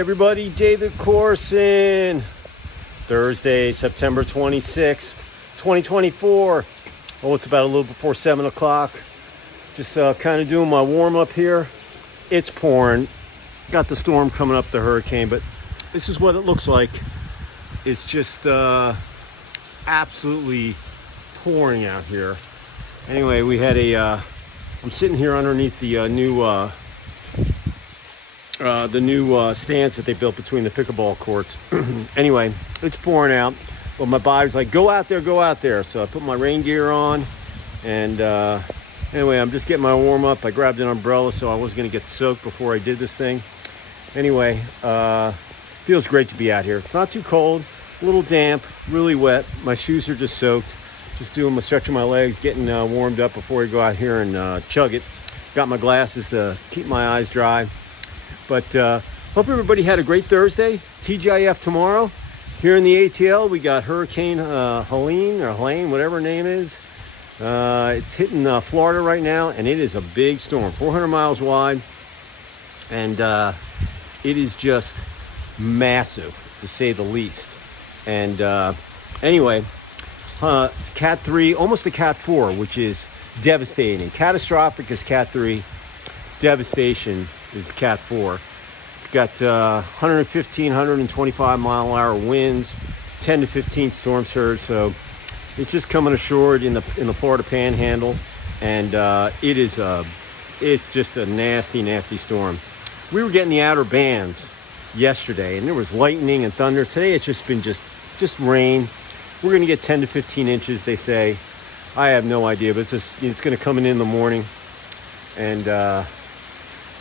Everybody, David Corson. Thursday, September 26th, 2024. Oh, it's about a little before 7 o'clock. Just kind of doing my warm-up here. It's pouring. Got the storm coming up, the hurricane, but this is what it looks like. It's just absolutely pouring out here. Anyway, we had I'm sitting here underneath the new stands that they built between the pickleball courts. Anyway, it's pouring out. Well, my body's like, go out there. So I put my rain gear on, and anyway, I'm just getting my warm up. I grabbed an umbrella so I wasn't going to get soaked before I did this thing. Anyway, feels great to be out here. It's not too cold, a little damp, really wet. My shoes are just soaked. Just stretching my legs, getting warmed up before we go out here and chug it. Got my glasses to keep my eyes dry. But hope everybody had a great Thursday. TGIF tomorrow. Here in the ATL, we got Hurricane Helene, whatever her name is. It's hitting Florida right now, and it is a big storm, 400 miles wide. And it is just massive, to say the least. And anyway, it's Cat 3, almost a Cat 4, which is devastating. Catastrophic is Cat 3. Devastation is Cat 4. It's got 115, 125 mile an hour winds, 10 to 15 storm surge. So it's just coming ashore in the Florida Panhandle, and it's just a nasty storm. We were getting the outer bands yesterday, and there was lightning and thunder. Today it's just been just rain. We're going to get 10 to 15 inches, they say. I have no idea, but it's going to come in the morning. And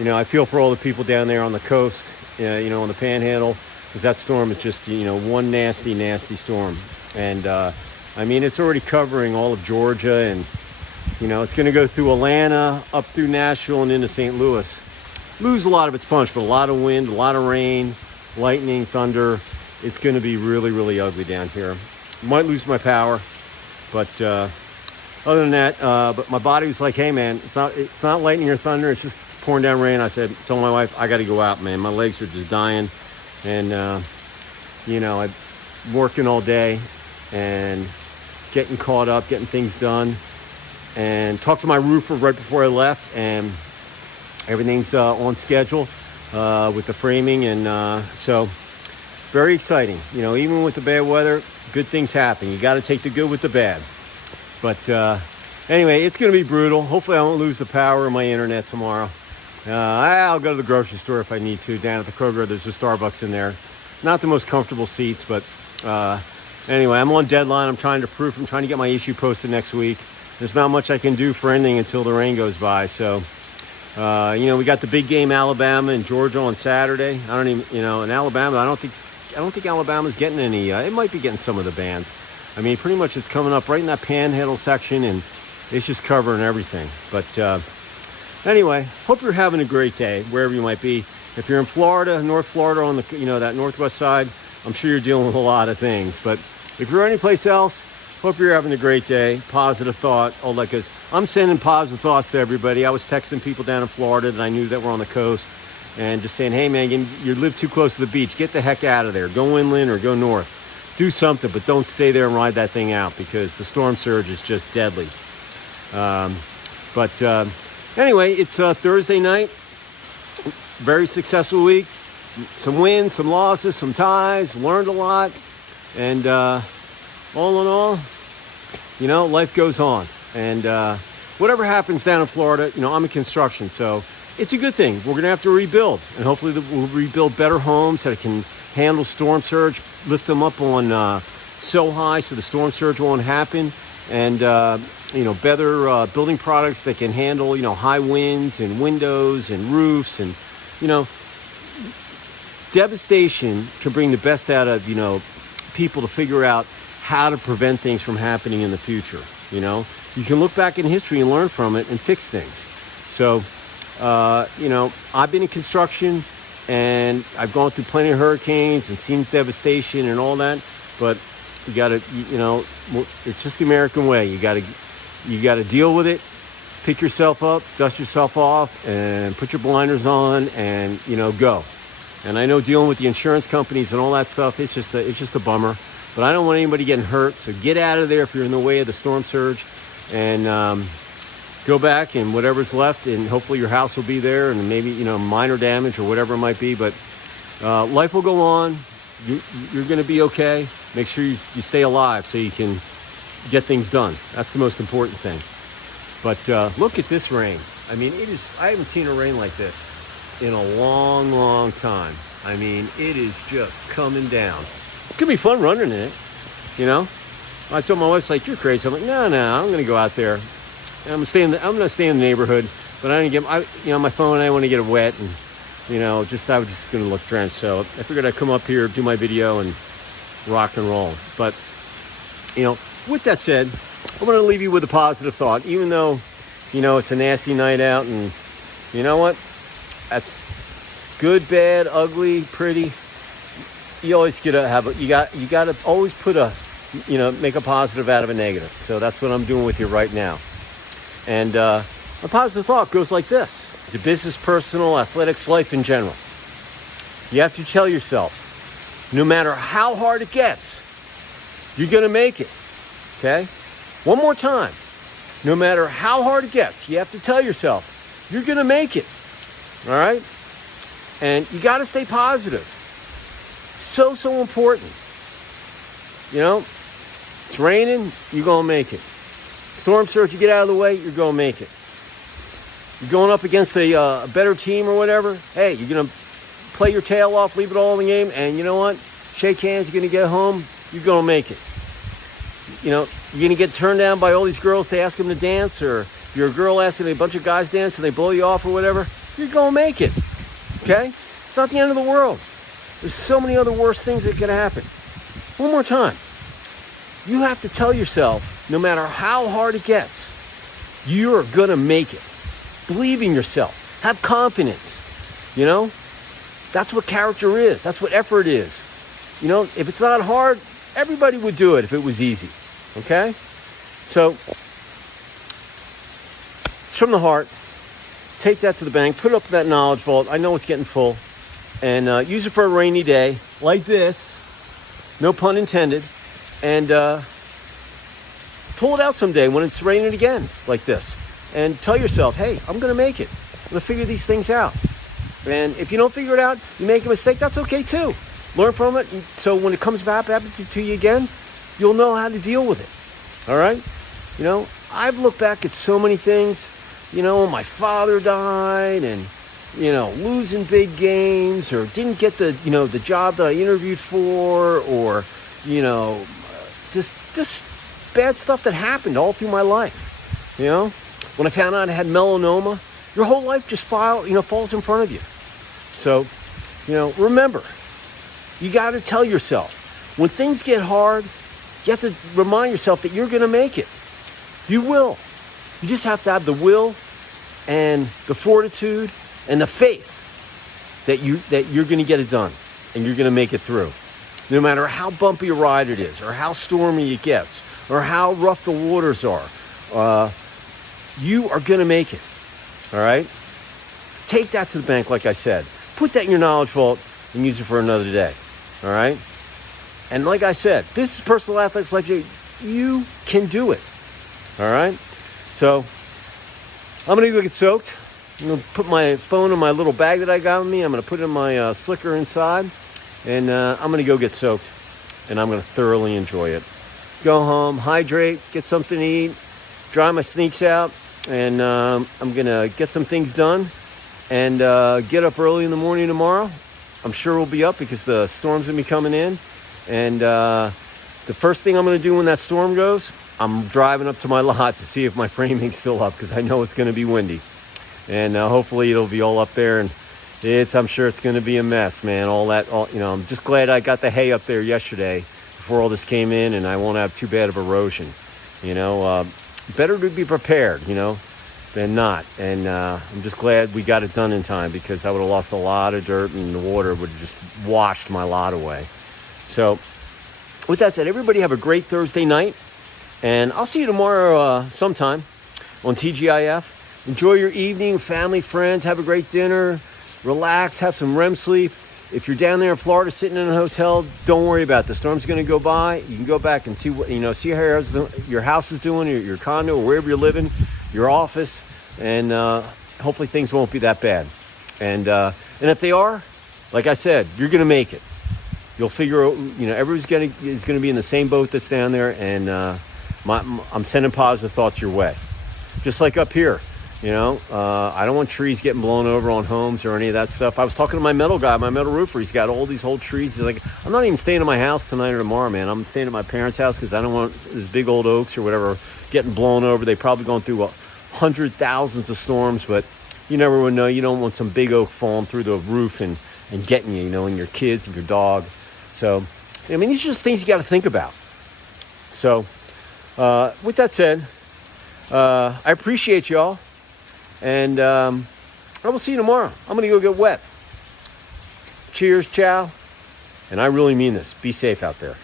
I feel for all the people down there on the coast, on the Panhandle, because that storm is just, one nasty storm. And, it's already covering all of Georgia, and, it's going to go through Atlanta, up through Nashville, and into St. Louis. Lose a lot of its punch, but a lot of wind, a lot of rain, lightning, thunder. It's going to be really, really ugly down here. Might lose my power, but other than that, but my body was like, hey, man, it's not lightning or thunder, it's just pouring down rain. I told my wife, I got to go out, man. My legs are just dying. And, I'm working all day and getting caught up, getting things done. And talked to my roofer right before I left, and everything's on schedule with the framing. And so very exciting. Even with the bad weather, good things happen. You got to take the good with the bad. But anyway, it's going to be brutal. Hopefully I won't lose the power of my internet tomorrow. I'll go to the grocery store if I need to. Down at the Kroger, there's a Starbucks in there. Not the most comfortable seats, but anyway, I'm on deadline. I'm trying to get my issue posted next week. There's not much I can do for anything until the rain goes by. So, we got the big game, Alabama and Georgia on Saturday. I don't even, in Alabama, I don't think Alabama's getting any. It might be getting some of the bans. Pretty much it's coming up right in that Panhandle section, and it's just covering everything. But anyway, hope you're having a great day wherever you might be. If you're in Florida, North Florida, on the that northwest side, I'm sure you're dealing with a lot of things. But if you're anyplace else, hope you're having a great day. Positive thought, all that goes. I'm sending positive thoughts to everybody. I was texting people down in Florida that I knew that were on the coast, and just saying, hey man, you live too close to the beach. Get the heck out of there. Go inland or go north. Do something, but don't stay there and ride that thing out, because the storm surge is just deadly. Anyway, it's Thursday night. Very successful week. Some wins, some losses, some ties. Learned a lot. And all in all, life goes on. And whatever happens down in Florida, I'm in construction, so it's a good thing. We're going to have to rebuild. And hopefully we'll rebuild better homes that can handle storm surge, lift them up on so high so the storm surge won't happen. And better building products that can handle, high winds and windows and roofs. And, devastation can bring the best out of, people to figure out how to prevent things from happening in the future. You can look back in history and learn from it and fix things. So, I've been in construction, and I've gone through plenty of hurricanes and seen devastation and all that, but you got to, it's just the American way. You got to deal with it, pick yourself up, dust yourself off, and put your blinders on, and, go. And I know dealing with the insurance companies and all that stuff, it's just a bummer. But I don't want anybody getting hurt. So get out of there if you're in the way of the storm surge, and go back and whatever's left, and hopefully your house will be there, and maybe, you know, minor damage or whatever it might be. But life will go on. You're going to be okay. Make sure you stay alive so you can get things done. That's the most important thing. But look at this rain. I mean, I haven't seen a rain like this in a long, long time. I mean, it is just coming down. It's going to be fun running in it, you know. I told my wife, like, you're crazy. I'm like, no, I'm going to go out there. I'm going to stay in the neighborhood, but I didn't get, my phone, I didn't want to get it wet, and, I was just going to look drenched. So I figured I'd come up here, do my video, and rock and roll. But, with that said, I'm going to leave you with a positive thought, even though, it's a nasty night out, and you know what? That's good, bad, ugly, pretty. You always got to always put make a positive out of a negative. So that's what I'm doing with you right now. And a positive thought goes like this: the business, personal, athletics, life in general. You have to tell yourself, no matter how hard it gets, you're going to make it. Okay? One more time. No matter how hard it gets, you have to tell yourself, you're going to make it. All right? And you got to stay positive. So important. It's raining, you're going to make it. Storm surge, you get out of the way, you're going to make it. You're going up against a better team or whatever, hey, you're going to play your tail off, leave it all in the game, and you know what? Shake hands, you're going to get home, you're going to make it. You're going to get turned down by all these girls to ask them to dance, or if you're a girl asking a bunch of guys dance and they blow you off or whatever, you're going to make it. Okay? It's not the end of the world. There's so many other worse things that can happen. One more time. You have to tell yourself, no matter how hard it gets, you're going to make it. Believe in yourself. Have confidence. That's what character is. That's what effort is. If it's not hard, everybody would do it if it was easy. Okay? So, it's from the heart. Take that to the bank. Put it up in that knowledge vault. I know it's getting full. And use it for a rainy day like this. No pun intended. And pull it out someday when it's raining again like this. And tell yourself, hey, I'm going to make it. I'm going to figure these things out. And if you don't figure it out, you make a mistake, that's okay too. Learn from it. So when it comes back, happens to you again, you'll know how to deal with it. All right? I've looked back at so many things. My father died, and, losing big games, or didn't get the job that I interviewed for, or, just bad stuff that happened all through my life. When I found out I had melanoma, your whole life just falls in front of you. So, remember, you got to tell yourself, when things get hard, you have to remind yourself that you're going to make it. You will. You just have to have the will and the fortitude and the faith that you're going to get it done, and you're going to make it through. No matter how bumpy a ride it is, or how stormy it gets, or how rough the waters are, you are going to make it. All right? Take that to the bank, like I said. Put that in your knowledge vault and use it for another day. All right? And like I said, business, personal, athletics, life, you can do it. All right? So, I'm going to go get soaked. I'm going to put my phone in my little bag that I got with me. I'm going to put it in my slicker inside. And I'm going to go get soaked. And I'm going to thoroughly enjoy it. Go home, hydrate, get something to eat, dry my sneaks out. And I'm going to get some things done. And get up early in the morning tomorrow. I'm sure we'll be up because the storm's going to be coming in. And the first thing I'm going to do when that storm goes, I'm driving up to my lot to see if my framing's still up, because I know it's going to be windy. And hopefully it'll be all up there. And I'm sure it's going to be a mess, man. I'm just glad I got the hay up there yesterday before all this came in, and I won't have too bad of erosion. Better to be prepared, than not. And I'm just glad we got it done in time, because I would have lost a lot of dirt, and the water would have just washed my lot away. So with that said, everybody have a great Thursday night, and I'll see you tomorrow sometime on TGIF. Enjoy your evening, family, friends, have a great dinner, relax, have some REM sleep, if you're down there in Florida sitting in a hotel, don't worry about it. The storm's going to go by. You can go back and see what, see how your house is doing, your condo, or wherever you're living, your office, and hopefully things won't be that bad. And if they are, like I said, you're going to make it. You'll figure out, everybody's is going to be in the same boat that's down there, and I'm sending positive thoughts your way. Just like up here. I don't want trees getting blown over on homes or any of that stuff. I was talking to my metal guy, my metal roofer. He's got all these old trees. He's like, I'm not even staying at my house tonight or tomorrow, man. I'm staying at my parents' house because I don't want these big old oaks or whatever getting blown over. They've probably gone through hundred thousands of storms, but you never would know. You don't want some big oak falling through the roof and getting you, and your kids and your dog. So, these are just things you got to think about. So, with that said, I appreciate y'all. And I will see you tomorrow. I'm going to go get wet. Cheers, ciao. And I really mean this. Be safe out there.